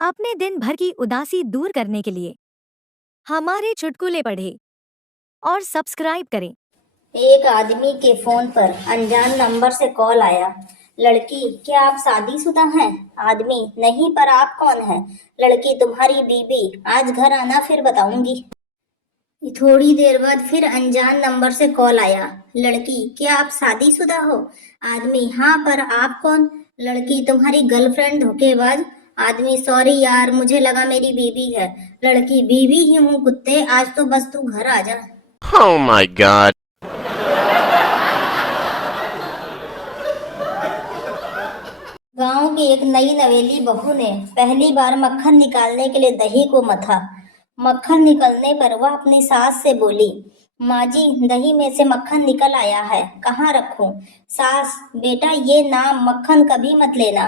अपने दिन भर की उदासी दूर करने के लिए हमारे चुटकुले पढ़ें और सब्सक्राइब करें। एक आदमी के फोन पर अनजान नंबर से कॉल आया। लड़की, क्या आप शादीशुदा हैं? आदमी, नहीं, पर आप कौन हैं? लड़की, तुम्हारी बीवी। आज घर आना, फिर बताऊंगी। थोड़ी देर बाद फिर अनजान नंबर से कॉल आया। लड़की, क्या आप शादीशुदा हो? आदमी, हाँ, पर आप कौन? लड़की, तुम्हारी गर्लफ्रेंड धोखेबाज। आदमी, सॉरी यार, मुझे लगा मेरी बीवी है। लड़की, बीवी ही हूँ कुत्ते, आज तो बस तू घर आ जा। Oh my god. गांव की एक नई नवेली बहू ने पहली बार मक्खन निकालने के लिए दही को मथा। मक्खन निकलने पर वह अपनी सास से बोली, माँ जी, दही में से मक्खन निकल आया है, कहाँ रखूं? सास, बेटा, ये नाम मक्खन कभी मत लेना,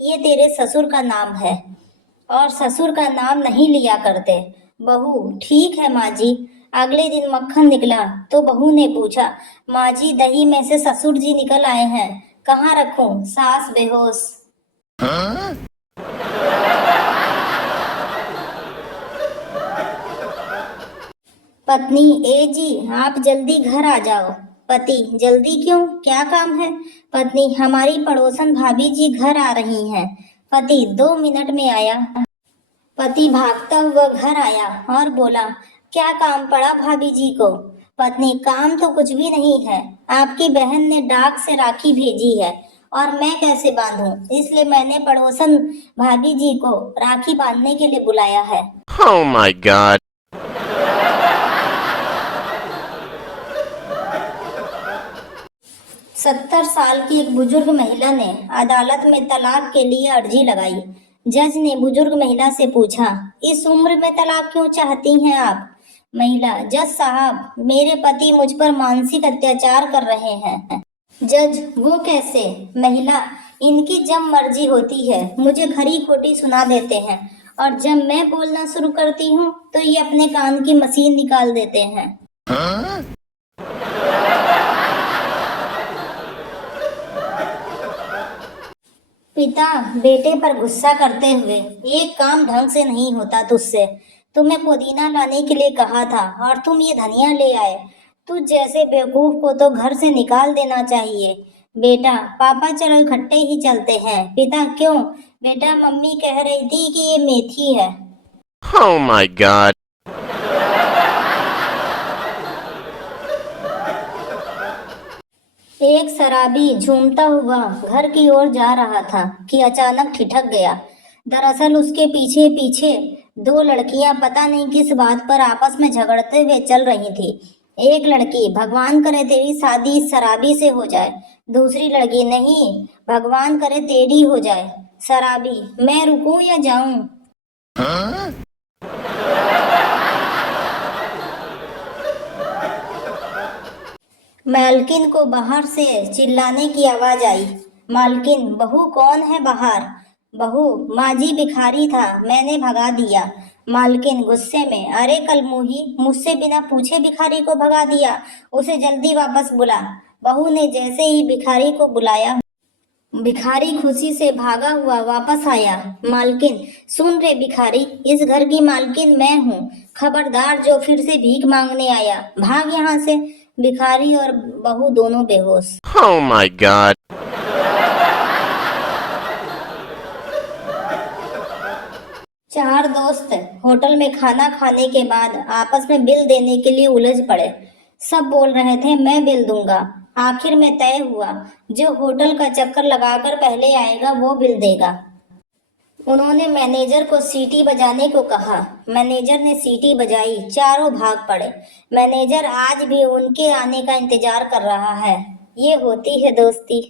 ये तेरे ससुर का नाम है और ससुर का नाम नहीं लिया करते। बहू, ठीक है माँ जी। अगले दिन मक्खन निकला तो बहू ने पूछा, माँ जी, दही में से ससुर जी निकल आए हैं, कहाँ रखूं? सास बेहोश। पत्नी, ए जी, आप जल्दी घर आ जाओ। पति, जल्दी क्यों, क्या काम है? पत्नी, हमारी पड़ोसन भाभी जी घर आ रही हैं। पति, 2 मिनट में आया। पति भागता हुआ घर आया और बोला, क्या काम पड़ा भाभी जी को? पत्नी, काम तो कुछ भी नहीं है, आपकी बहन ने डाक से राखी भेजी है और मैं कैसे बांधूं, इसलिए मैंने पड़ोसन भाभी जी को राखी बांधने के लिए बुलाया है। Oh my god. सत्तर साल की एक बुजुर्ग महिला ने अदालत में तलाक के लिए अर्जी लगाई। जज ने बुजुर्ग महिला से पूछा, इस उम्र में तलाक क्यों चाहती हैं आप? महिला, जज साहब, मेरे पति मुझ पर मानसिक अत्याचार कर रहे हैं। जज, वो कैसे? महिला, इनकी जब मर्जी होती है मुझे खरी खोटी सुना देते हैं और जब मैं बोलना शुरू करती हूँ तो ये अपने कान की मशीन निकाल देते हैं। पिता बेटे पर गुस्सा करते हुए, एक काम ढंग से नहीं होता तुझसे। तुम्हें पुदीना लाने के लिए कहा था और तुम ये धनिया ले आए। तुझ जैसे बेवकूफ को तो घर से निकाल देना चाहिए। बेटा, पापा चलो इकट्ठे ही चलते हैं। पिता, क्यों? बेटा, मम्मी कह रही थी कि ये मेथी है। Oh my god. एक शराबी झूमता हुआ घर की ओर जा रहा था कि अचानक ठिठक गया। दरअसल उसके पीछे पीछे 2 लड़कियां पता नहीं किस बात पर आपस में झगड़ते हुए चल रही थी। एक लड़की, भगवान करे तेरी शादी इस शराबी से हो जाए। दूसरी लड़की, नहीं, भगवान करे तेरी हो जाए। शराबी, मैं रुकूं या जाऊं? मालकिन को बाहर से चिल्लाने की आवाज आई। मालकिन, बहू कौन है बाहर? बहू, माँ जी, भिखारी था, मैंने भगा दिया। मालकिन गुस्से में, अरे कलमुही, मुझसे बिना पूछे भिखारी को भगा दिया, उसे जल्दी वापस बुला। बहू ने जैसे ही भिखारी को बुलाया, भिखारी खुशी से भागा हुआ वापस आया। मालकिन, सुन रे भिखारी, इस घर की मालकिन मैं हूँ, खबरदार जो फिर से भीख मांगने आया, भाग यहाँ से। भिखारी और बहू दोनों बेहोश। Oh my god. चार दोस्त होटल में खाना खाने के बाद आपस में बिल देने के लिए उलझ पड़े। सब बोल रहे थे मैं बिल दूंगा। आखिर में तय हुआ, जो होटल का चक्कर लगाकर पहले आएगा वो बिल देगा। उन्होंने मैनेजर को सीटी बजाने को कहा। मैनेजर ने सीटी बजाई, चारों भाग पड़े। मैनेजर आज भी उनके आने का इंतजार कर रहा है। ये होती है दोस्ती।